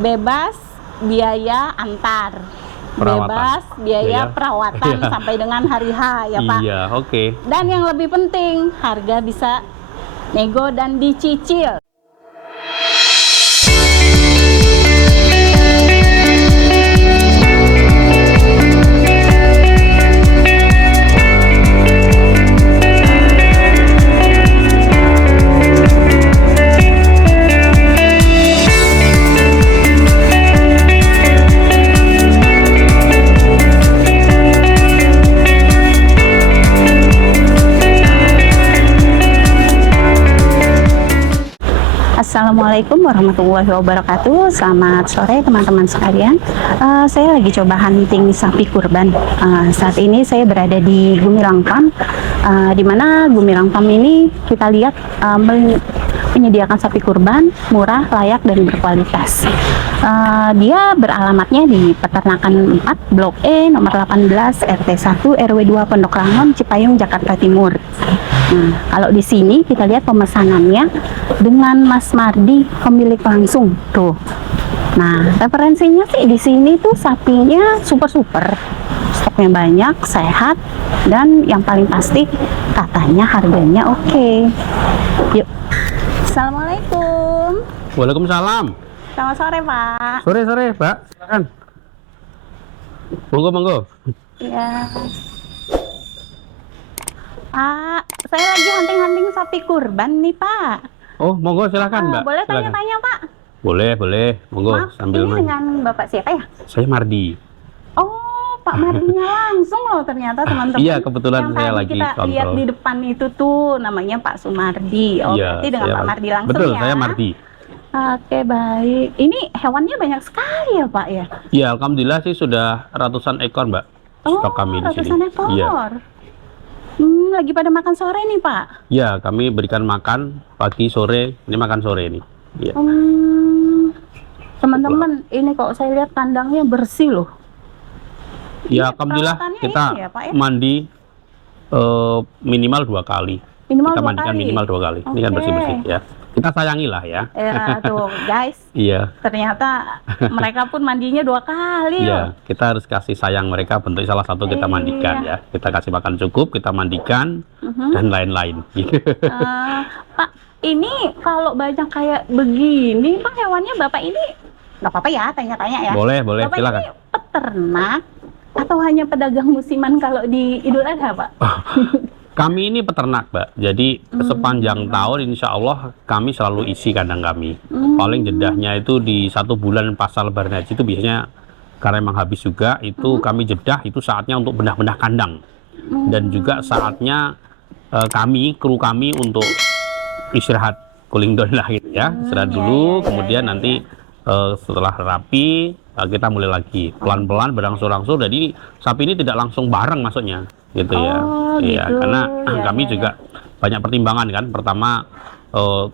Bebas biaya antar, bebas biaya perawatan sampai dengan hari H ya Pak. Iya, oke. Dan yang lebih penting, harga bisa nego dan dicicil. Assalamualaikum warahmatullahi wabarakatuh. Selamat sore teman-teman sekalian. Saya lagi coba hunting sapi kurban. Saat ini saya berada di Gumilang Farm, di mana Gumilang Farm ini kita lihat menyediakan sapi kurban murah, layak, dan berkualitas. Dia beralamatnya di Peternakan 4, Blok E, nomor 18, RT 1, RW 2, Pondok Rangon, Cipayung, Jakarta Timur. Nah, kalau di sini kita lihat pemesanannya dengan Mas Mardi, pemilik langsung tuh. Nah, referensinya sih di sini tuh sapinya super, stoknya banyak, sehat, dan yang paling pasti katanya harganya oke. Yuk. Assalamualaikum. Waalaikumsalam. Selamat sore Pak. Sore, Pak. Silakan. Monggo. Ya. Pak, saya lagi hunting-hunting sapi kurban nih Pak. Oh, monggo silakan Mbak. Boleh Silakan. tanya-tanya Pak? Boleh. Monggo. Maaf, sambil ini main. dengan Bapak siapa ya? Saya Mardi. Oh, Pak Mardinya langsung loh ternyata teman-teman. Iya, kebetulan yang saya tadi lagi kita kontrol. lihat di depan itu tuh namanya Pak Sumardi. Oh, Iya, berarti dengan Pak Mardi langsung betul, ya? saya Mardi. Oke, baik. Ini hewannya banyak sekali ya Pak ya? Iya, alhamdulillah sih sudah ratusan ekor Mbak. Stok kami di sini. Ratusan ekor. Iya. Lagi pada makan sore nih Pak? Iya, kami berikan makan pagi, sore. Ini makan sore ini. Iya. Teman-teman, ini kok saya lihat kandangnya bersih loh. Ya, alhamdulillah kita ini ya, Pak, ya? mandi minimal 2 kali. Minimal Kita 2 mandikan kali? minimal 2 kali. Ini kan Oke. bersih-bersih ya. Kita sayangi lah ya. Ya tuh guys, Iya. ternyata mereka pun mandinya 2 kali loh. Iya, kita harus kasih sayang mereka, bentuk salah satu kita mandikan ya. Kita kasih makan cukup, kita mandikan dan lain-lain. Pak, ini kalau banyak kayak begini, Pak, hewannya Bapak ini nggak apa-apa ya, tanya-tanya ya. Boleh, Bapak silakan. ini peternak atau hanya pedagang musiman kalau di Idul Adha, Pak? Kami ini peternak, Mbak. Jadi sepanjang tahun insya Allah kami selalu isi kandang kami. Paling jedahnya itu di 1 bulan pasal Lebaran Haji itu biasanya karena emang habis juga, itu kami jedah, itu saatnya untuk bedah-bedah kandang. Dan juga saatnya kru kami untuk istirahat, cooling down lah gitu ya. Istirahat dulu, kemudian nanti setelah rapi kita mulai lagi pelan-pelan berangsur-angsur. Jadi sapi ini tidak langsung bareng masuknya gitu ya. Iya, gitu. karena kami juga banyak pertimbangan kan. Pertama,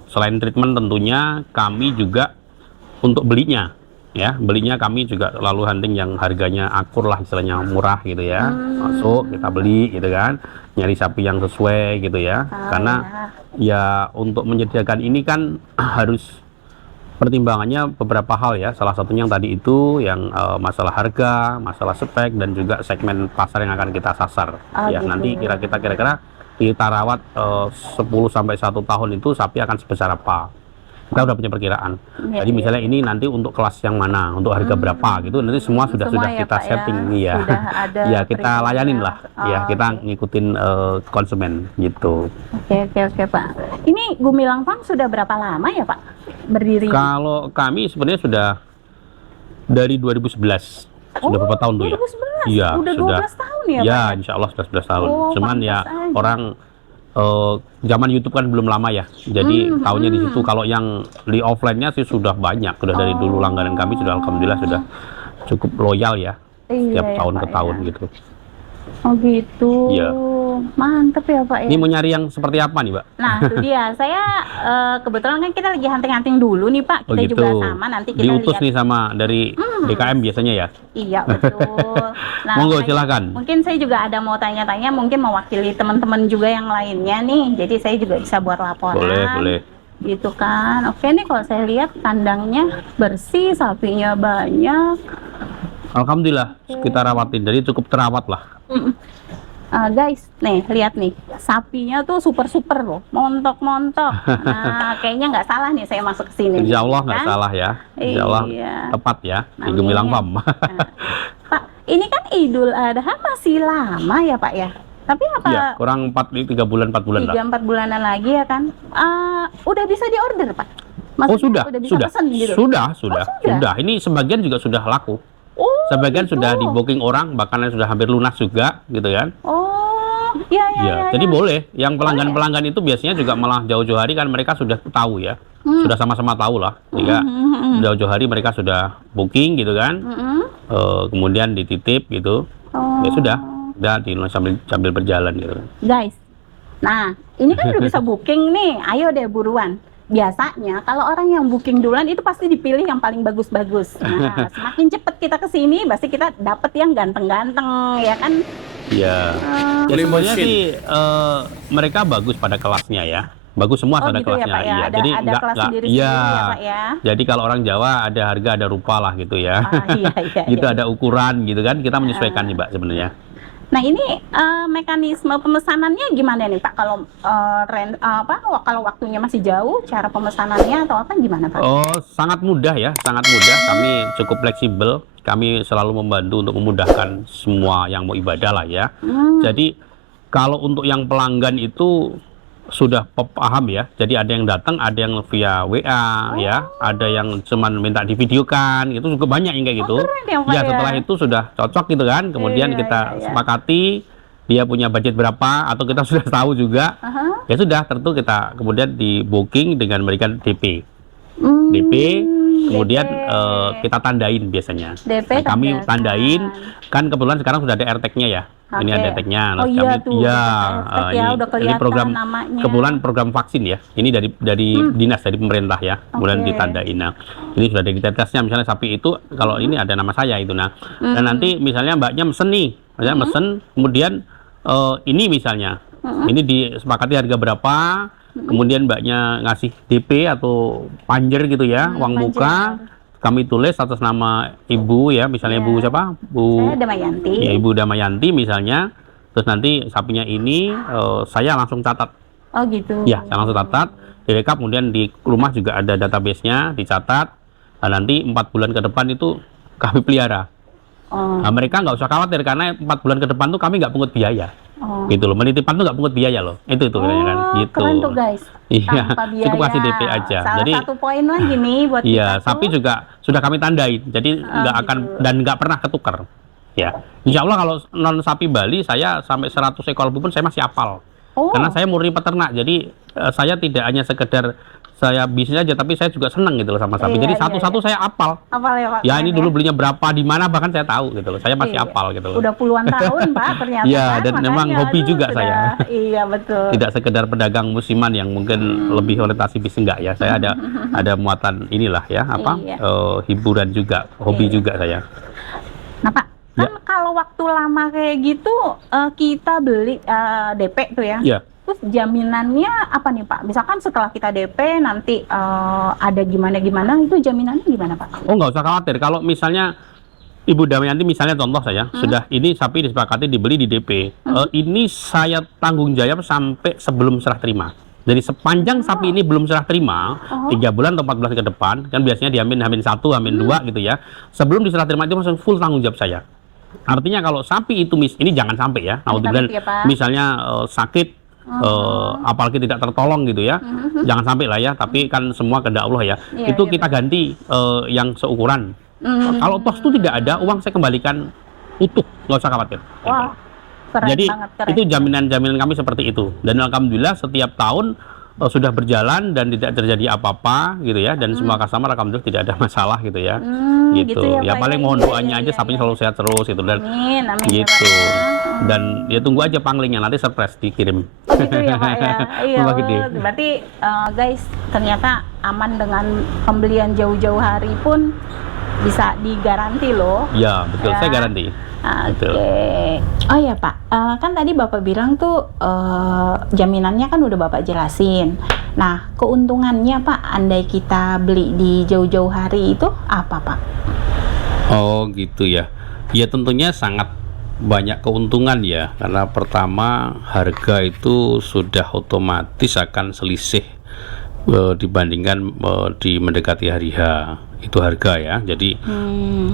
selain treatment tentunya kami juga untuk belinya ya, belinya kami juga lalu hunting yang harganya akur lah, istilahnya murah gitu ya. Masuk kita beli gitu kan, nyari sapi yang sesuai gitu ya. Karena ya untuk menyediakan ini kan harus pertimbangannya beberapa hal ya, salah satunya yang tadi itu yang masalah harga, masalah spek, dan juga segmen pasar yang akan kita sasar ya. Gitu. Nanti kira-kira kita rawat 10 sampai 1 tahun itu sapi akan sebesar apa, kita udah punya perkiraan. Jadi misalnya ini nanti untuk kelas yang mana, untuk harga berapa gitu, nanti semua sudah ya, kita Pak, setting ya. ya. Sudah ada Ya kita layanin lah ya, kita oke. ngikutin konsumen gitu. Oke Pak. Ini Gumilang Farm sudah berapa lama ya Pak berdiri? Kalau kami sebenarnya sudah dari 2011. Sudah berapa tahun tuh ya? 2011? Iya, Udah sudah. 12 tahun ya Pak? Ya, insya Allah sudah 11 tahun. Cuman ya pantas aja. orang zaman YouTube kan belum lama ya. Jadi tahunya di situ. Kalau yang di offline-nya sih sudah banyak. Sudah dari dulu langganan kami sudah alhamdulillah sudah cukup loyal ya. Setiap tahun Pak, ke tahun ya. gitu. Oh gitu. Iya. Mantep ya Pak ya. Ini mau nyari yang seperti apa nih, Mbak? Nah itu dia, saya kebetulan kan kita lagi hunting-hunting dulu nih Pak. Kita juga sama, nanti kita Diutus lihat. nih sama dari DKM biasanya ya? Iya betul. Nah, Monggo makanya silakan. mungkin saya juga ada mau tanya-tanya, mungkin mewakili teman-teman juga yang lainnya nih. Jadi saya juga bisa buat laporan. Boleh. gitu kan. Oke nih, kalau saya lihat kandangnya bersih, sapinya banyak. Alhamdulillah kita rawatin, jadi cukup terawat lah. Guys, nih lihat nih, sapinya tuh super loh, montok. Nah, kayaknya nggak salah nih saya masuk ke sini. Insya Allah nih, nggak kan? salah ya, Insya Allah Iya. tepat ya di Amin. Gemilang Farm. Nah, Pak, ini kan Idul Adha masih lama ya Pak ya? Tapi apa Iya, kurang 3 bulan 4 bulan lah. 3-4 bulanan lagi ya kan? Udah bisa diorder Pak? Oh Maksudnya sudah, udah bisa sudah, pesen gitu? sudah. sudah? Ini sebagian juga sudah laku. Oh, Sebagian gitu. sudah di booking orang, bahkan yang sudah hampir lunas juga, gitu kan? Oh, iya. Ya, jadi boleh. Yang pelanggan-pelanggan itu biasanya juga malah jauh-jauh hari kan mereka sudah tahu ya, sudah sama-sama tahu lah. Jika jauh-jauh hari mereka sudah booking gitu kan, kemudian dititip gitu, ya sudah sambil berjalan gitu. Guys, nah ini kan udah bisa booking nih, ayo deh buruan. Biasanya kalau orang yang booking duluan itu pasti dipilih yang paling bagus-bagus. Nah, semakin cepet kita kesini, pasti kita dapet yang ganteng-ganteng, ya kan? Ya, ya sebenarnya sih mereka bagus pada kelasnya ya. Bagus semua pada gitu ya kelasnya. Pak ya? Iya, Ada jadi kelas sendiri-sendiri ya Pak ya? Jadi kalau orang Jawa ada harga ada rupa lah gitu ya. Iya. Gitu ada ukuran gitu kan. Kita menyesuaikan nih Mbak sebenarnya. Nah ini mekanisme pemesanannya gimana nih Pak? Kalau kalau waktunya masih jauh, cara pemesanannya atau apa gimana Pak? Oh, sangat mudah ya, sangat mudah. Kami cukup fleksibel. Kami selalu membantu untuk memudahkan semua yang mau ibadah lah ya. Jadi kalau untuk yang pelanggan itu sudah paham ya. Jadi ada yang datang, ada yang via WA ya, ada yang cuman minta divideokan, itu juga banyak yang kayak gitu. Keren ya, Pak, Ya ya? setelah itu sudah cocok gitu kan. Kemudian Iya, kita iya. sepakati dia punya budget berapa atau kita sudah tahu juga. Ya sudah, tentu kita kemudian di booking dengan memberikan DP. DP, kemudian kita tandain biasanya. DP Nah, kami tandakan. tandain, kan kebetulan sekarang sudah ada AirTag-nya ya. Ini Oke. ada AirTag-nya. Oh iya tuh, iya, AirTag ya, udah ini kelihatan program namanya. kebetulan program vaksin ya. Ini dari dinas, dari pemerintah ya. Kemudian Oke. ditandain. Nah, ini sudah ada identitasnya. Misalnya sapi itu, kalau ini ada nama saya itu. Nah, dan nanti misalnya mbaknya mesen nih, misalnya mesen, kemudian ini misalnya, ini disepakati harga berapa. Kemudian mbaknya ngasih DP atau panjer gitu ya, uang panjer. muka, kami tulis atas nama ibu ya, misalnya ibu siapa? Bu Saya Damayanti. ya, Ibu Damayanti misalnya. Terus nanti sapinya ini saya langsung catat. Oh gitu. Ya, saya langsung catat, direkap, kemudian di rumah juga ada database-nya, dicatat. Nah, nanti 4 bulan ke depan itu kami pelihara. Oh. Nah, mereka nggak usah khawatir karena 4 bulan ke depan tuh kami nggak pungut biaya. Oh. Gitu loh, menitipkan tuh nggak pungut biaya loh. Itu kan, gitu. Keren tuh guys. Iya, Tanpa biaya. cukup kasih DP aja. Salah Jadi satu poin lagi nih buat iya, kita sapi tuh. juga sudah kami tandain, jadi nggak akan dan nggak pernah ketukar. Ya, Insya Allah kalau non sapi Bali saya sampai 100 ekor pun saya masih hafal. Oh. Karena saya murni peternak, jadi saya tidak hanya sekedar saya bisnis aja, tapi saya juga senang gitu loh sama sapi. Iya, Jadi iya, satu-satu saya hafal. Hafal ya Pak? Ya Keren ini dulu belinya berapa, di mana, bahkan saya tahu gitu loh. Saya masih Iya. hafal gitu loh. Udah puluhan tahun Pak ternyata. Iya, kan? dan memang Makanya, hobi juga sudah. saya. Iya betul. Tidak sekedar pedagang musiman yang mungkin lebih orientasi bisnis, enggak ya. Saya ada muatan inilah ya, apa? Iya. Hiburan juga, hobi juga saya. Nah Pak, kan kalau waktu lama kayak gitu kita beli DP tuh ya. Iya. Terus jaminannya apa nih Pak? Misalkan setelah kita DP nanti ada gimana-gimana, itu jaminannya gimana Pak? Oh, nggak usah khawatir. Kalau misalnya Ibu Damayanti misalnya contoh saya, sudah ini sapi disepakati dibeli di DP. Ini saya tanggung jawab sampai sebelum serah terima. Jadi sepanjang sapi ini belum serah terima, 3 bulan atau 4 bulan ke depan, kan biasanya diamin Hamin 1, Hamin 2 gitu ya. Sebelum diserah terima itu langsung full tanggung jawab saya. Artinya kalau sapi itu ini jangan sampai ya, naudzubillah, ya, Pak. misalnya sakit, apalagi tidak tertolong gitu ya, jangan sampai lah ya. Tapi kan semua kehendak Allah ya. Iya, Itu iya, kita ganti yang seukuran. Kalau tos itu tidak ada, uang saya kembalikan utuh, nggak usah khawatir. Wah, keren Jadi banget, keren. itu jaminan kami seperti itu. Dan alhamdulillah setiap tahun sudah berjalan dan tidak terjadi apa-apa gitu ya. Dan semua customer alhamdulillah tidak ada masalah gitu ya. gitu ya, Pak, paling ya. mohon Iya, doanya iya, aja iya, sapinya iya. selalu sehat terus gitu dan Amin, amin ya, gitu. Pak, ya. Dan ya tunggu aja panglingnya, nanti surprise dikirim. Oh gitu ya Pak ya. Iya. Rumah gede. Berarti guys, ternyata aman dengan pembelian jauh-jauh hari pun bisa digaranti loh. Ya, betul. Ya. Saya garanti. Oke. Betul. Oh ya Pak, kan tadi Bapak bilang tuh jaminannya kan udah Bapak jelasin. Nah, keuntungannya Pak, andai kita beli di jauh-jauh hari itu apa Pak? Oh, gitu ya. Ya tentunya sangat banyak keuntungan ya, karena pertama harga itu sudah otomatis akan selisih dibandingkan di mendekati hari H. Itu harga ya, jadi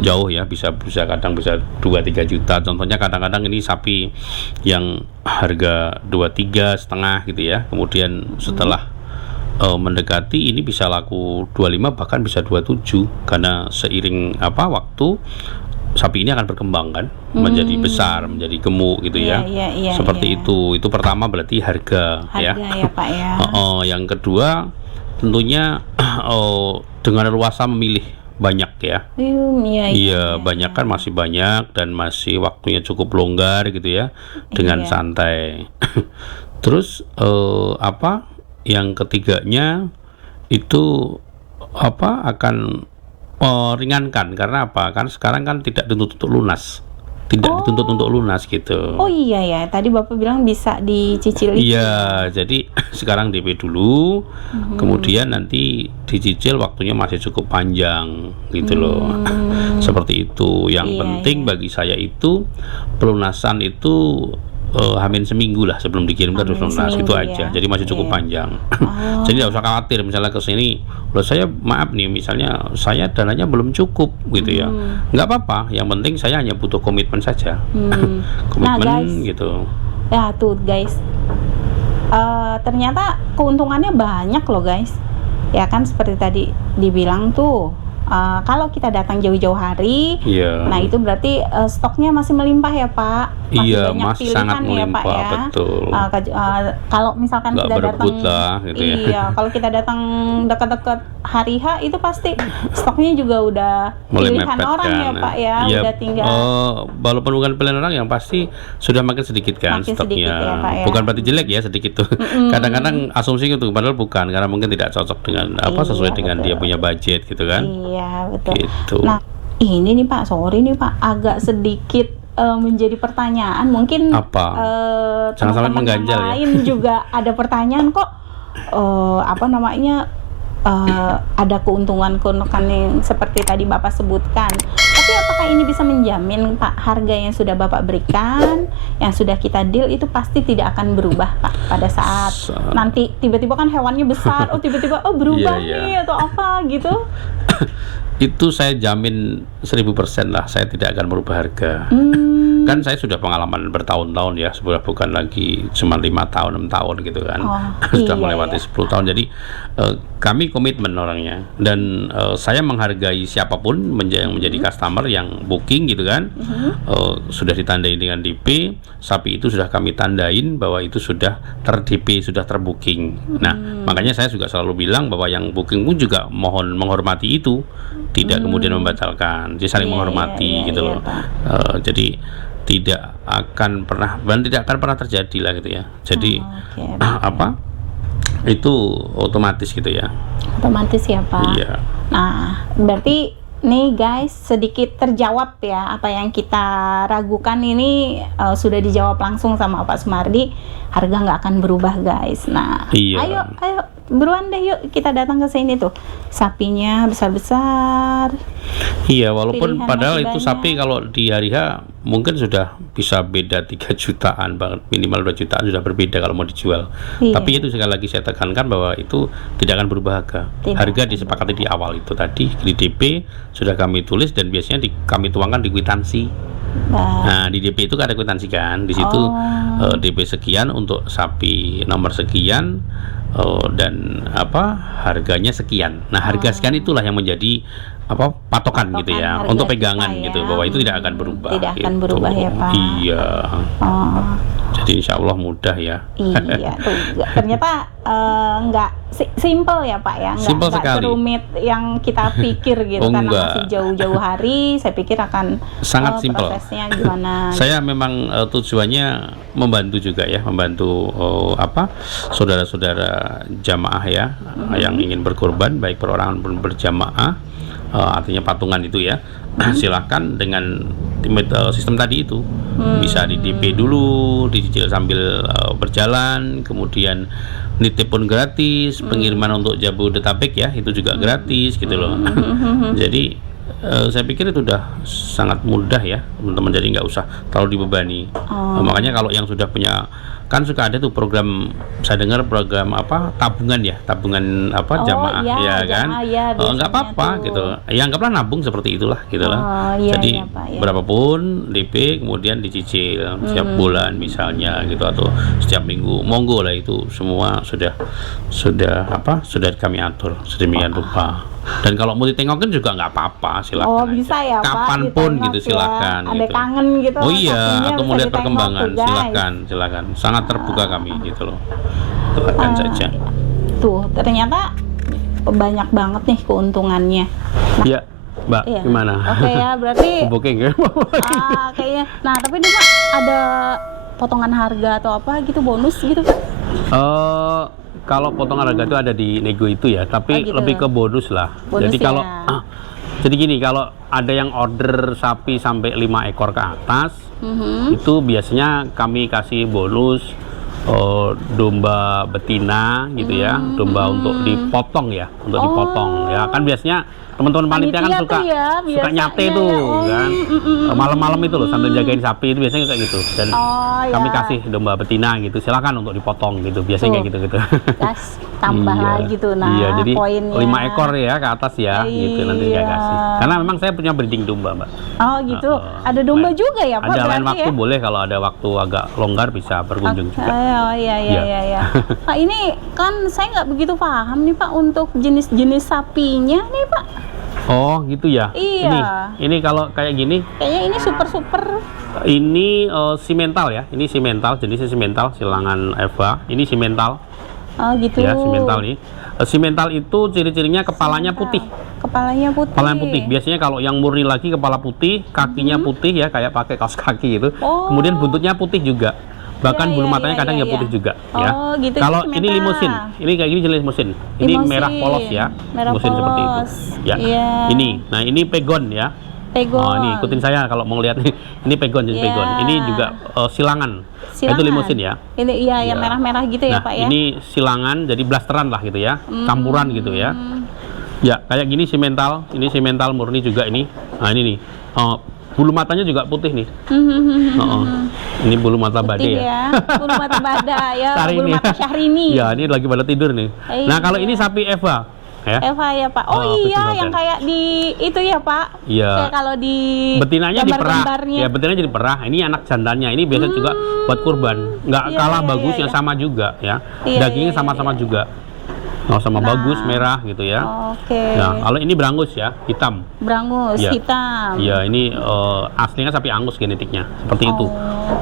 jauh ya, bisa kadang bisa 2-3 juta. Contohnya kadang-kadang ini sapi yang harga 23,5 gitu ya, kemudian setelah mendekati ini bisa laku 25, bahkan bisa 27, karena seiring waktu sapi ini akan berkembang kan, menjadi besar, menjadi gemuk gitu ya. Iya, Seperti iya. itu pertama berarti harga ya. Ya Pak ya. Yang kedua tentunya dengan leluasa memilih banyak ya. Iya, banyak kan, masih banyak dan masih waktunya cukup longgar gitu ya, dengan santai. Terus yang ketiganya itu akan ringankan, karena apa? Kan sekarang kan tidak dituntut untuk lunas. Dituntut untuk lunas gitu. Oh iya ya, tadi Bapak bilang bisa dicicil. Iya, jadi sekarang DP dulu, kemudian nanti dicicil, waktunya masih cukup panjang gitu loh. Seperti itu. Yang penting bagi saya itu pelunasan itu hamin seminggu lah sebelum dikirim terus lunas, itu aja. Jadi masih cukup panjang. Jadi tidak usah khawatir misalnya ke sini, loh saya maaf nih, misalnya saya dananya belum cukup gitu ya. Nggak apa-apa, yang penting saya hanya butuh komitmen saja. Komitmen guys, gitu. Ya tuh guys, ternyata keuntungannya banyak loh guys. Ya kan seperti tadi dibilang tuh, kalau kita datang jauh-jauh hari, nah itu berarti stoknya masih melimpah ya Pak. Iya, banyak masih pilihan sangat ya, melimpah, Pak, ya. betul. Kalau misalkan Nggak kita berebut datang, lah, gitu ya. iya, kalau kita datang dekat-dekat hari H itu pasti stoknya juga udah mulai pilihan mepet orang kan. ya Pak ya, Iya, udah tinggal. walaupun bukan pilihan orang, yang pasti sudah makin sedikit kan Makin stoknya. sedikit ya, Pak, ya. Bukan berarti jelek ya, sedikit tuh. Kadang-kadang asumsi itu, padahal bukan, karena mungkin tidak cocok dengan sesuai dengan betul. dia punya budget gitu kan. Iya betul. Gitu. Nah ini nih Pak, sorry nih Pak, agak sedikit menjadi pertanyaan, mungkin Apa? Jangan sampai teman-teman mengganjal yang ya. lain juga ada pertanyaan kok, ada keuntungan yang seperti tadi Bapak sebutkan. Tapi apakah ini bisa menjamin Pak, harga yang sudah Bapak berikan, yang sudah kita deal itu pasti tidak akan berubah Pak pada saat nanti tiba-tiba kan hewannya besar, tiba-tiba berubah Iya. nih atau apa gitu? Itu saya jamin 1000% lah, saya tidak akan merubah harga. Kan saya sudah pengalaman bertahun-tahun ya, sudah bukan lagi cuma 5 tahun, 6 tahun gitu kan. Sudah melewati 10 tahun. Jadi kami komitmen orangnya, dan saya menghargai siapapun yang menjadi customer yang booking gitu kan. Sudah ditandai dengan DP, sapi itu sudah kami tandain bahwa itu sudah ter-DP, sudah terbooking. Nah, makanya saya juga selalu bilang bahwa yang booking pun juga mohon menghormati itu, tidak kemudian membatalkan. Jadi saling menghormati gitu loh. Jadi tidak akan pernah terjadi lah gitu ya. Jadi itu otomatis gitu ya. Otomatis ya Pak. Iya. Nah berarti nih guys, sedikit terjawab ya apa yang kita ragukan ini, sudah dijawab langsung sama Pak Sumardi. Harga nggak akan berubah guys. Nah Iya. ayo beruan deh, yuk kita datang ke sini tuh, sapinya besar-besar. Iya, walaupun Pilihan padahal masih itu banyak. sapi kalau di hari H mungkin sudah bisa beda 3 jutaan, bahkan minimal 2 jutaan sudah berbeda kalau mau dijual. Iya. Tapi itu sekali lagi saya tekankan bahwa itu tidak akan berubah harga. Tidak Harga akan disepakati di awal itu tadi, di DP sudah kami tulis, dan biasanya kami tuangkan di kwitansi. Nah, di DP itu ada kwitansi kan, di situ DP sekian untuk sapi nomor sekian, dan harganya sekian. Nah, harga sekian itulah yang menjadi patokan gitu ya, harga untuk kita pegangan ya. gitu, bahwa itu tidak akan berubah. Tidak akan gitu. berubah ya Pak. Iya. Jadi insya Allah mudah ya. Iya tuh, ternyata nggak simple ya Pak ya, Simple nggak sekali. serumit yang kita pikir gitu. Karena Enggak. masih jauh-jauh hari, saya pikir akan Sangat simple. prosesnya gimana. Saya memang tujuannya membantu juga ya, membantu saudara-saudara jamaah ya, yang ingin berkorban baik perorangan pun berjamaah. artinya patungan itu ya. Silahkan dengan sistem tadi itu bisa di DP dulu, dicicil sambil berjalan, kemudian nitip pun gratis, pengiriman untuk Jabodetabek ya itu juga gratis gitu loh. Jadi saya pikir itu udah sangat mudah ya teman-teman, jadi nggak usah terlalu dibebani. Makanya kalau yang sudah punya, kan suka ada tuh program, saya dengar program apa, tabungan ya, tabungan apa, jamaah ya kan, nggak apa-apa gitu ya, anggaplah nabung seperti itulah gitu lah. Jadi Pak, ya. berapapun DP kemudian dicicil setiap bulan misalnya gitu, atau setiap minggu, monggo lah, itu semua sudah kami atur sedemikian rupa. Dan kalau mau ditengokin juga nggak apa-apa, silakan. Bisa ya Pak, kapanpun gitu, ditengok silakan. ya. Ada gitu. kangen gitu. Oh iya, sapinya atau bisa melihat ditengok perkembangan, tuh, guys. silakan. Sangat terbuka kami gitu loh. Silakan saja. Tuh, ternyata banyak banget nih keuntungannya. Ya, Mbak, Iya. gimana? Oke ya, berarti Booking ya? kayaknya. Nah, tapi ini Pak ada potongan harga atau apa gitu, bonus gitu Pak? Kalau potongan harga itu ada di nego itu ya, tapi gitu. lebih ke bonus lah. Bonus Jadi kalau ya. jadi gini, kalau ada yang order sapi sampai 5 ekor ke atas, itu biasanya kami kasih bonus domba betina gitu ya, domba untuk dipotong ya, dipotong ya. Kan biasanya teman-teman panitia kan suka tuh ya, suka biasanya nyate ya. tuh kan, malam-malam itu loh sambil jagain sapi itu biasanya kayak gitu. Dan kami ya. kasih domba betina gitu, silakan untuk dipotong gitu, biasanya kayak gitu. Gas tambah Iya. lagi tuh, nah Iya, jadi poinnya. 5 ekor ya ke atas ya, gitu nanti saya Iya. kasih. Karena memang saya punya breeding domba, Mbak. Oh gitu, ada domba Lain- juga ya Pak? Ada lain berarti waktu ya? boleh, kalau ada waktu agak longgar bisa berkunjung juga. Oh iya. Iya. Pak, ini kan saya nggak begitu paham nih Pak untuk jenis-jenis sapinya nih Pak. Oh gitu ya. Iya. Ini kalau kayak gini, Kayaknya ini super. ini simental ya. Ini simental, jenisnya simental, silangan Eva. Ini simental. Oh gitu. Ya, simental nih. Simental itu ciri-cirinya kepalanya putih. Kepalanya putih. Kepalanya putih. Biasanya kalau yang murni lagi kepala putih, kakinya putih ya, kayak pakai kaos kaki gitu. Oh. Kemudian buntutnya putih juga. Bahkan Iya, bulu iya, matanya iya, kadang iya, ya putih iya. juga Oh, ya. gitu, Kalau itu ini merah. limusin, ini kayak gini jenis limusin. Ini Limusin. merah polos ya. Merah Limusin seperti itu. polos. Ya. Iya. Ini. Nah, ini pegon ya. Pegon. Oh, ini ikutin saya kalau mau lihat nih. Ini pegon, jenis Iya. pegon. Ini juga silangan. Silangan. Itu limusin ya. Ini iya yang Ya. merah-merah gitu ya Nah, Pak ya. ini silangan, jadi blasteran lah gitu ya. Campuran gitu ya. Ya, kayak gini simental. Ini simental murni juga ini. Nah, ini nih. Bulu matanya juga putih nih. Ini bulu mata badai ya. Bulu mata bada ya, Syahrini. bulu mata Syahrini. Ya, ini lagi pada tidur nih. Iya. Nah, kalau ini sapi Eva ya. Eva ya Pak. Oh, Oh, iya, betul, yang betul. kayak di itu ya Pak. Iya. Kayak kalau di Betinanya diperah. gambar-gambarnya. Ya, betinanya jadi perah. Ini anak jantannya. Ini biasa juga buat kurban. Nggak Iya, kalah iya, bagus, iya, yang iya. sama juga ya. Iya, Dagingnya iya, sama-sama juga. Sama bagus, merah gitu ya. Oke. Nah, kalau ini berangus ya, hitam. Berangus Iya. hitam. Iya, ini aslinya sapi Angus genetiknya, seperti itu.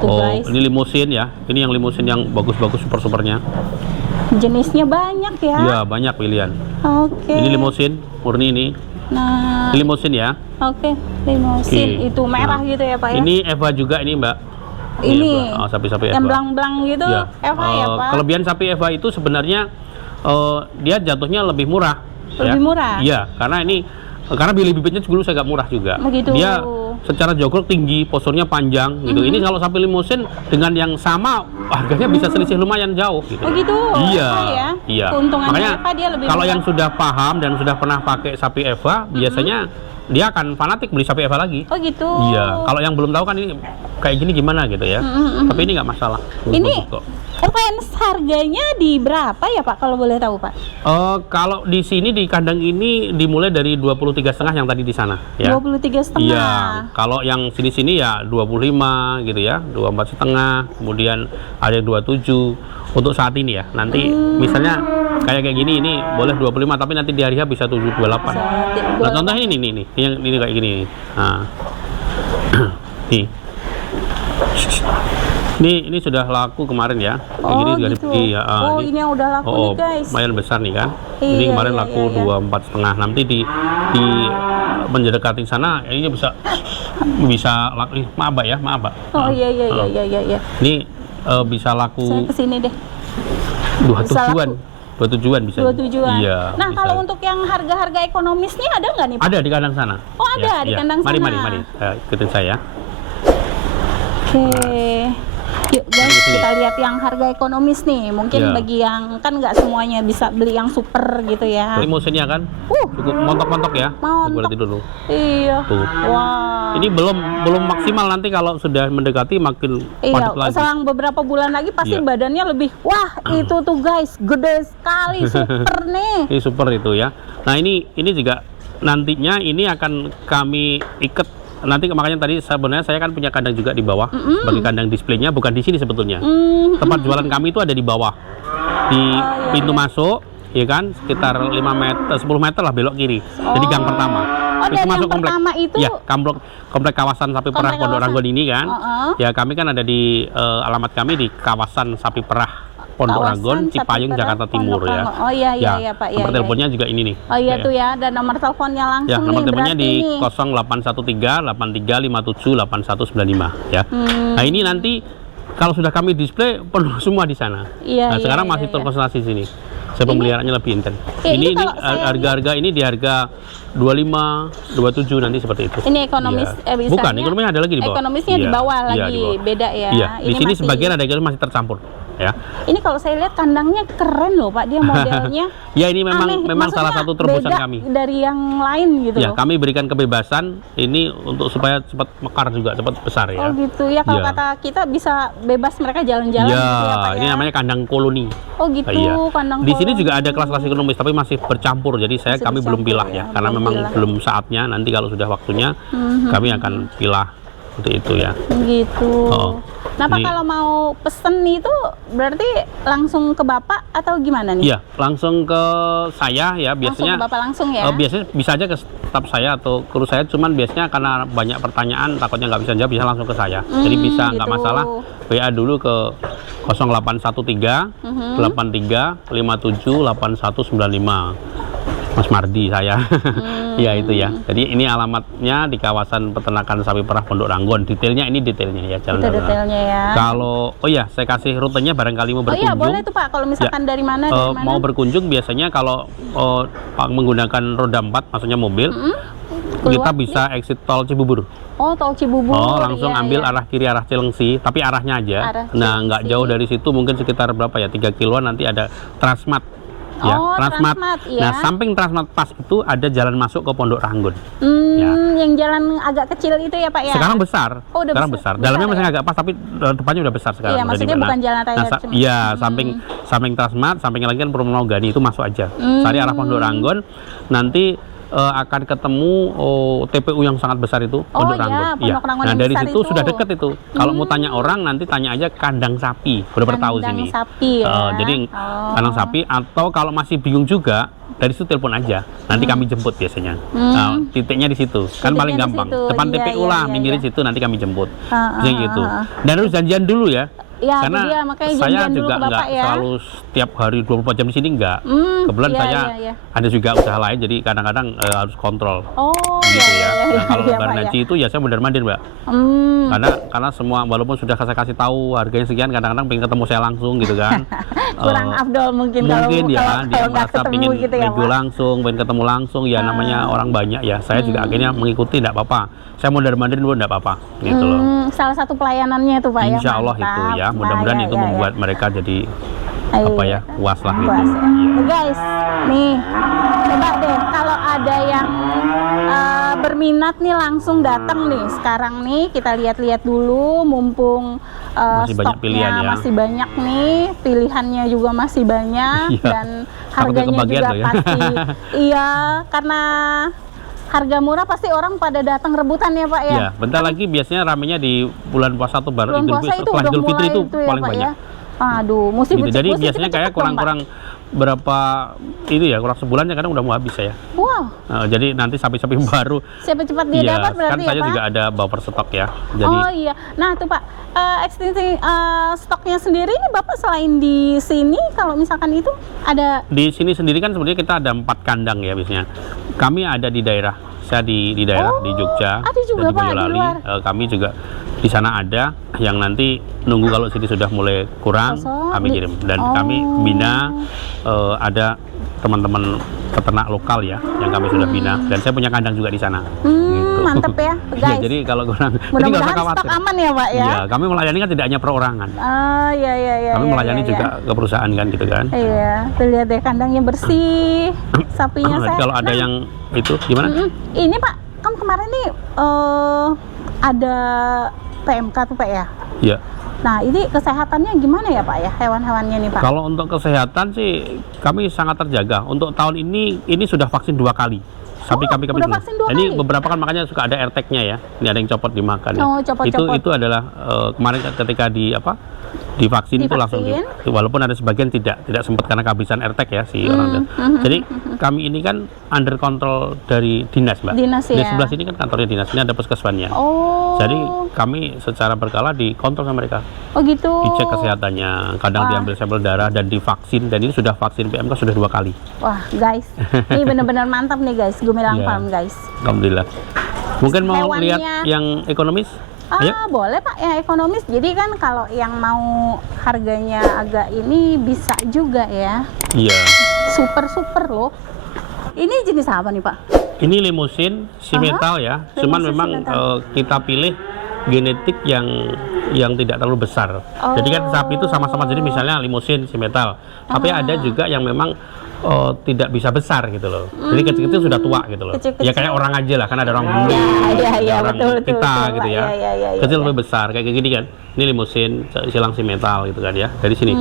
tuh, guys. Ini limusin ya. Ini yang limusin yang bagus-bagus super-supernya. Jenisnya banyak ya. Iya, banyak pilihan. Oke. Ini limusin, murni ini. Nah, Ini limusin ya. oke, limusin Oke. itu merah Nah, gitu ya Pak ya. Ini Eva juga ini, Mbak. Ini Eva. Sapi-sapi Eva. yang belang-belang gitu, Ya. Eva ya Pak. Kelebihan sapi Eva itu sebenarnya dia jatuhnya lebih murah. Lebih murah? Iya, karena bibit-bibitnya dulu agak murah juga. Begitu. Dia secara jogrok tinggi, posturnya panjang gitu. Ini kalau sapi limusin dengan yang sama harganya bisa selisih lumayan jauh gitu. Oh gitu. Iya. Eva ya? Iya. Keuntungannya Makanya Eva dia lebih kalau murah. yang sudah paham dan sudah pernah pakai sapi Eva, biasanya dia akan fanatik beli sapi Eva lagi. Oh gitu. Iya, kalau yang belum tahu kan ini kayak gini gimana gitu ya. Tapi ini nggak masalah. Ini Bagus kok. range harganya di berapa ya Pak kalau boleh tahu Pak? Kalau di sini di kandang ini dimulai dari 23,5 yang tadi di sana ya. 23,5. Iya, kalau yang sini-sini ya 25 gitu ya, 24,5, kemudian ada yang 27 untuk saat ini ya. Nanti misalnya kayak gini ini boleh 25 tapi nanti di hari H bisa 728. Nah, contohnya ini yang ini kayak gini nih. Nah. Nih. Ini sudah laku kemarin ya. Kayak gini juga gitu. iya, Ini yang udah laku nih guys. lumayan besar nih kan. Iya, Ini kemarin iya, laku iya, iya. 24,5. Nanti di mendekati sana ini bisa laku. Maaf Mbak ya, maaf Mbak. Oh iya. Ini bisa Saya laku kesini deh. 200 Bisa ribuan. laku. 27-an bisa. 27-an. Iya. Nah, bisa. kalau untuk yang harga-harga ekonomis nih ada nggak nih, Pak? Ada di kandang sana. Oh, ada di kandang mari, sana. Mari, ikutin saya. Oke. Yuk guys, kita lihat yang harga ekonomis nih. Mungkin Iya. bagi yang kan nggak semuanya bisa beli yang super gitu ya. Ini mesinnya kan cukup montok-montok ya. Montok. Berarti dulu. Iya. Tuh. Wah. Ini belum maksimal, nanti kalau sudah mendekati makin Iya, padat lagi. selang beberapa bulan lagi pasti Iya. badannya lebih. Wah, itu tuh guys, gede sekali, super nih. Ini super itu ya. Nah, ini juga nantinya ini akan kami ikat. Nanti makanya tadi sebenarnya saya kan punya kandang juga di bawah sebagai kandang displaynya, bukan di sini sebetulnya. Tempat jualan kami itu ada di bawah, di pintu masuk, ya kan, sekitar 5 meter, 10 meter lah belok kiri. Jadi gang pertama. Oh, Itu dan masuk yang komplek. pertama itu Ya, komplek kawasan Sapi Perah Komplek Pondok kawasan. Ranggon ini kan. Ya, kami kan ada di alamat kami di kawasan Sapi Perah Pondok Kawasan Ranggon, Sapi Cipayung, Perah, Jakarta Timur Pondok ya. Ranggon. Oh iya Pak. Nomor Iya. teleponnya juga ini nih. Oh iya Ya. tuh ya, dan nomor teleponnya langsung Ya, nomor nih, teleponnya berarti di nih. 0813 83 57 8195 ya. Nah, ini nanti kalau sudah kami display penuh semua di sana. Iya, Nah, iya, sekarang iya, masih iya. terkonsentrasi di sini. Saya pemeliharaannya lebih intens. Iya, Ini ini kalau saya harga-harga ini di harga 25, 27 nanti seperti itu. Ini ekonomis, Iya. misalnya Bukan, ekonomisnya ada lagi di bawah. Ekonomisnya di Iya, bawah iya, lagi, di bawah. beda ya. Iya, di sini masih- sebagian ada yang masih tercampur ya. Ini kalau saya lihat kandangnya keren loh Pak, dia modelnya. Ya, ini memang aneh. salah Maksudnya satu terobosan beda kami. dari yang lain gitu Ya, loh. kami berikan kebebasan ini untuk supaya cepat mekar juga, cepat besar ya. Oh gitu ya, kalau Iya. kata kita bisa bebas mereka jalan-jalan Ya, gitu ya Pak ini ya. namanya kandang koloni. Oh gitu, Iya. kandang Di sini koloni. juga ada kelas-kelas ekonomis, tapi masih bercampur. Jadi Masih kami belum bercampur pilah ya, ya, karena belum memang pilah. belum saatnya. Nanti kalau sudah waktunya, kami akan pilah seperti itu ya. Gitu. Oh. Nah Pak, Ini- kalau mau pesen itu berarti langsung ke Bapak atau gimana nih? Iya, langsung ke saya ya. Biasanya Langsung ke Bapak langsung ya? biasanya bisa aja ke staf saya atau kru saya, cuman biasanya karena banyak pertanyaan takutnya nggak bisa jawab, bisa langsung ke saya. Jadi bisa nggak gitu. masalah, WA dulu ke 0813 83 57 8195. Mas Mardi saya. Ya itu ya. Jadi ini alamatnya di kawasan peternakan sapi perah Pondok Ranggon. Detailnya ya, Itu detailnya ya. Kalau ya saya kasih rutenya barangkali mau Oh berkunjung. iya, boleh tuh Pak, kalau misalkan dari mana, dari mana? Mau berkunjung biasanya kalau menggunakan roda 4, maksudnya mobil, kita Keluar bisa exit tol Cibubur. Oh, tol Cibubur. Oh, langsung iya, ambil iya. arah kiri, arah Cilengsi, tapi arahnya aja. Arah Nah, nggak Cilengsi. jauh dari situ, mungkin sekitar berapa ya, 3 kiloan nanti ada Transmart. Ya, Oh, Transmart, iya. Nah, samping Transmart pas itu ada jalan masuk ke Pondok Ranggon. Ya. Yang jalan agak kecil itu ya Pak ya? Sekarang besar. Oh, udah sekarang besar. besar. Dalamnya Besar masih ya? agak pas, tapi depannya udah besar sekarang. Iya, udah maksudnya di mana. bukan jalan raya cuma- Iya, samping Transmart, sampingnya lagi kan Purwono Gani, itu masuk aja. Cari arah Pondok Ranggon, nanti akan ketemu TPU yang sangat besar itu, Pondok iya, Ranggon. Pondok Ranggon Nah, yang dari besar situ itu. sudah deket itu. Kalau mau tanya orang, nanti tanya aja kandang sapi. Udah bertahu Kandang sini. sapi ya. Jadi Oh. kandang sapi, atau kalau masih bingung juga, dari situ telepon aja. Nanti kami jemput biasanya. Nah, titiknya di situ. Kan Titiknya paling di gampang. situ. Depan Iya, TPU iya, lah, iya, minggirin iya. situ, nanti kami jemput. Ah, Biasanya ah, gitu. ah, ah. Dan harus janjian dulu ya. Ya, itu Karena dia, makanya saya janjian dulu juga ke Bapak nggak ya. selalu setiap hari 24 jam di sini nggak. Kebetulan iya, saya iya, iya. ada juga usaha lain, jadi kadang-kadang harus kontrol. Oh, Gitu iya, ya. iya, Nah, kalau iya, lebaran Pak, haji itu ya saya mondar-mandir, Mbak. Karena semua walaupun sudah saya kasih tahu harganya sekian, kadang-kadang pengen ketemu saya langsung gitu kan. Kurang afdol mungkin kalau Mungkin ya, kalau dia nggak merasa ketemu pengen gitu ya review Pak. langsung, pengen ketemu langsung, ya namanya orang banyak ya. Saya juga akhirnya mengikuti, enggak apa-apa. Saya mondar-mandir dulu enggak apa-apa, gitu loh. Salah satu pelayanannya itu Pak ya. Insya Allah itu mantap. ya, mudah-mudahan Nah, itu ya, membuat mereka jadi Iya. apa ya, puas lah gitu. Puas ya. Iya. Nih, guys, nih coba deh kalau ada yang berminat nih langsung datang nih sekarang nih, kita lihat-lihat dulu mumpung Masih banyak stoknya pilihan ya. masih banyak nih, pilihannya juga masih banyak Iya. dan Takutnya harganya kebagian juga loh ya. pasti iya, karena harga murah pasti orang pada datang rebutan ya Pak ya. Iya, bentar lagi biasanya ramenya di bulan puasa atau baru Bulan Idul puasa Fitri, itu setelah udah Idul Fitri mulai itu itu ya paling Pak banyak. ya. Aduh, mesti Gitu. Jadi mesti biasanya cepet-cepet kayak dong, Pak. kurang-kurang berapa itu ya, kurang sebulan ya kadang udah mau habis saya. Wow, Jadi nanti sapi-sapi baru. siapa cepat dia Iya, dapat kan berarti saya ya Pak. juga ada buffer stok ya. Jadi Oh iya, nah tuh Pak, ekstensi stoknya sendiri ini Bapak selain di sini, kalau misalkan itu ada. di sini sendiri kan sebenarnya kita ada 4 kandang ya biasanya. Kami ada di daerah Indonesia di daerah di Jogja, ada juga, dan di Pak, di Boyolali. luar. Kami juga di sana ada yang nanti nunggu kalau sini sudah mulai kurang, Kosong, kami kirim. Dan kami bina ada teman-teman peternak lokal ya yang kami sudah bina, dan saya punya kandang juga di sana. Gitu. Mantep ya, Iya, guys. jadi kalau kurang, jadi nggak usah Mudah-mudahan khawatir. stok aman ya, Pak ya. Iya, kami melayani kan tidak hanya perorangan. Iya. Kami melayani juga ke perusahaan kan gitu kan. Iya, tuh lihat deh kandangnya bersih, sapinya Jadi sehat. kalau ada yang itu gimana? Ini Pak, kan kemarin nih ada PMK tuh Pak ya. Iya. Nah ini kesehatannya gimana ya Pak ya, hewan-hewannya nih Pak? Kalau untuk kesehatan sih kami sangat terjaga. Untuk tahun ini sudah vaksin 2 kali. Sapi kami udah dulu. vaksin 2 Ini kali? beberapa kan makanya suka ada AirTag-nya ya. Ini ada yang copot dimakan ya. Oh, copot-copot. Itu adalah kemarin ketika divaksin itu langsung walaupun ada sebagian tidak sempat karena kehabisan AirTag ya si orang. Jadi kami ini kan under control dari dinas, Mbak. Dinas Di ya. sebelah sini kan kantornya dinas, ini ada puskesmannya. Oh. Jadi kami secara berkala dikontrol sama mereka. Oh gitu. Dicek kesehatannya, kadang diambil sampel darah dan divaksin, dan ini sudah vaksin PMK sudah 2 kali. Wah guys, ini benar-benar mantap nih guys, Gumilang Iya. Farm guys. Alhamdulillah. Mungkin mau Hewannya- lihat yang ekonomis? Ayo. Boleh Pak, yang ekonomis. Jadi kan kalau yang mau harganya agak ini bisa juga ya. Iya. Super loh. Ini jenis apa nih Pak? Ini limusin simetal ya. Cuman Limusin memang simetal. kita pilih genetik yang tidak terlalu besar. Jadi kan sapi itu sama-sama, jadi misalnya limusin simetal. Tapi ada juga yang memang tidak bisa besar gitu loh. Jadi kecil-kecil sudah tua gitu loh. Kecil-kecil. Ya kayak orang aja lah, kan ada orang bulu, Iya, ada orang betul, kita betul, gitu Pak. ya. Iya, Kecil lebih besar kayak gini kan. Ini limusin silang simetal gitu kan ya. Dari sini.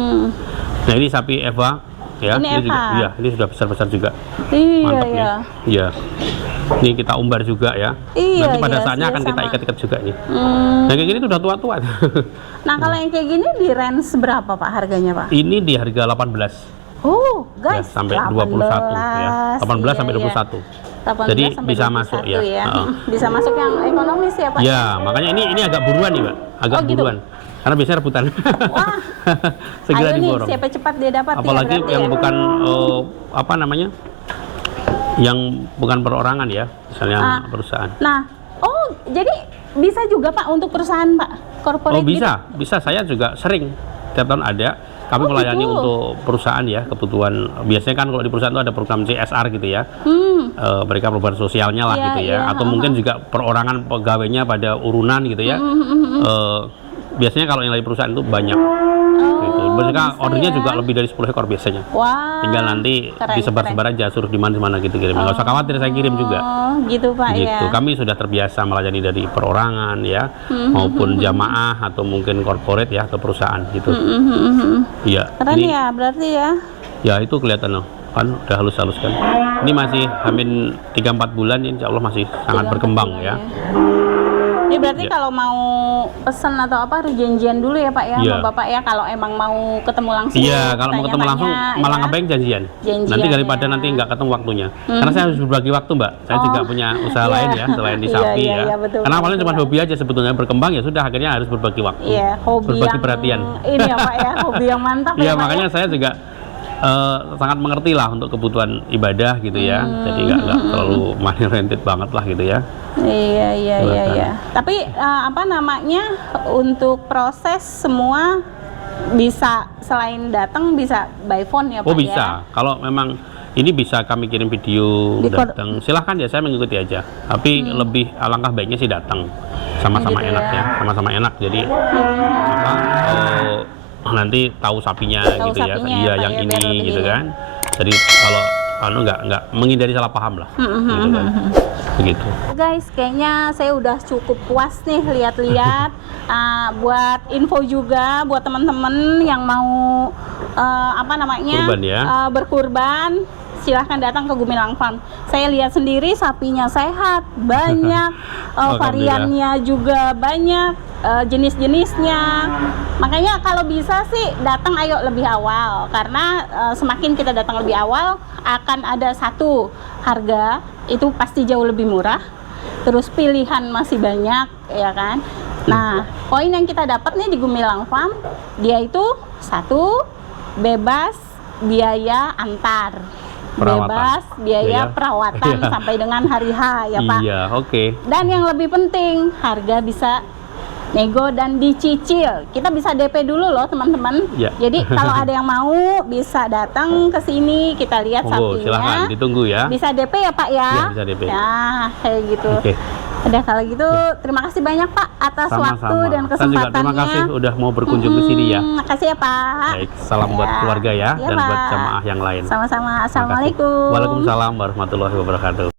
Nah, ini sapi Eva ya. Ini juga Eva. iya, ini sudah besar-besar juga. Iya, Mantap iya. nih. Iya. Ini kita umbar juga ya. Iya, Nanti pada iya, saatnya iya, akan kita sama. ikat-ikat juga nih. Hmm. Nah, kayak gini tuh udah tua-tua. Nah, kalau yang kayak gini di range berapa Pak harganya Pak? Ini di harga 18 Oh, ya, guys. sampai 21 ya. 18 sampai 21. 18 Jadi sampai bisa 21 masuk ya. Heeh. Bisa masuk yang ekonomis ya Pak? Ya, makanya ini agak buruan nih, Mbak. Agak Oh, gitu. buruan. Karena biasanya rebutan. Wah. Segera Ayo nih, diborong. siapa cepat dia dapat ya, Apalagi berarti yang ya. bukan apa namanya? Yang bukan perorangan ya, misalnya perusahaan. Nah, jadi bisa juga Pak untuk perusahaan Pak? Corporate Oh, bisa. Bisa, saya juga sering. Tiap tahun ada. Kami melayani gitu. untuk perusahaan ya, kebutuhan. Biasanya kan kalau di perusahaan itu ada program CSR gitu ya. Mereka perubahan sosialnya lah Iya, gitu ya. iya, Atau mungkin juga perorangan pegawainya pada urunan gitu ya. Biasanya kalau yang dari perusahaan itu banyak. Gitu. Mereka bisa ordernya ya. juga lebih dari 10 ekor biasanya. Wah. Tinggal nanti keren, disebar-sebar aja, suruh di mana-mana gitu kirim. Nggak usah khawatir, saya kirim juga. Oh, gitu Pak Gitu. ya. Kami sudah terbiasa melayani dari perorangan ya, maupun jamaah atau mungkin corporate ya, atau perusahaan gitu. Iya. Keren Ini ya berarti ya. ya itu kelihatan loh, kan udah halus-halus kan. Ini masih hamin 3-4 bulan, insya Allah masih sangat 3-4 berkembang bulan ya. Ini berarti Iya. kalau mau pesen atau apa harus janjian dulu ya Pak ya Iya. sama Bapak ya, kalau emang mau ketemu langsung. Iya, kalau mau ketemu langsung tanya-tanya, malah ya. ngapain janjian. Janjian, Nanti daripada ya. nanti nggak ketemu waktunya. Karena saya harus berbagi waktu, Mbak. Saya juga punya usaha Iya. lain ya, selain di Iya, sapi iya, ya. iya, betul, Karena awalnya betul, cuma Pak. hobi aja sebetulnya, berkembang ya sudah, akhirnya harus berbagi waktu. Iya, hobi berbagi yang perhatian. ini ya Pak ya, hobi yang mantap Iya, ya Pak makanya ya. saya juga sangat mengerti lah untuk kebutuhan ibadah gitu ya. Jadi nggak terlalu money oriented banget lah gitu ya. Iya. Silakan. Tapi apa namanya, untuk proses semua bisa selain datang bisa by phone ya Pak Oh ya? bisa. Kalau memang ini bisa kami kirim video datang. Silahkan ya, saya mengikuti aja. Tapi lebih alangkah baiknya sih datang. Sama-sama Gitu enak ya. ya. Sama-sama enak. Jadi apa? Nanti tahu sapinya Tahu gitu ya. sapinya Iya ya, Pak, yang ya, ini biar lebih gitu ini. kan. Jadi kalau nggak menghindari salah paham lah. Gitu kan. Begitu. Guys, kayaknya saya udah cukup puas nih lihat-lihat. Buat info juga buat teman-teman yang mau apa namanya Kurban ya. berkurban, silahkan datang ke Gumilang Farm. Saya lihat sendiri sapinya sehat, banyak variannya juga banyak, jenis-jenisnya. Makanya kalau bisa sih datang ayo lebih awal, karena semakin kita datang lebih awal akan ada satu harga itu pasti jauh lebih murah, terus pilihan masih banyak ya kan. Nah, poin yang kita dapat nih di Gumilang Farm, dia itu satu, bebas biaya antar. Perawatan. bebas biaya Biaya. perawatan Iya. sampai dengan hari H ya Pak. Iya, oke. Dan yang lebih penting, harga bisa nego dan dicicil. Kita bisa DP dulu loh teman-teman. Ya. Jadi kalau ada yang mau bisa datang ke sini, kita lihat Monggo, sapinya. silakan ditunggu ya. Bisa DP ya Pak ya? Iya, bisa DP. Ya, kayak gitu. Oke. Udah kalau gitu, terima kasih banyak Pak atas waktu Sama-sama. dan Saya kesempatannya. juga terima kasih udah mau berkunjung ke sini ya. Makasih ya Pak. Baik, salam buat Ya. keluarga ya, Iya, dan buat Pak. jamaah yang lain. Sama-sama. Terima kasih. Assalamualaikum. Waalaikumsalam warahmatullahi wabarakatuh.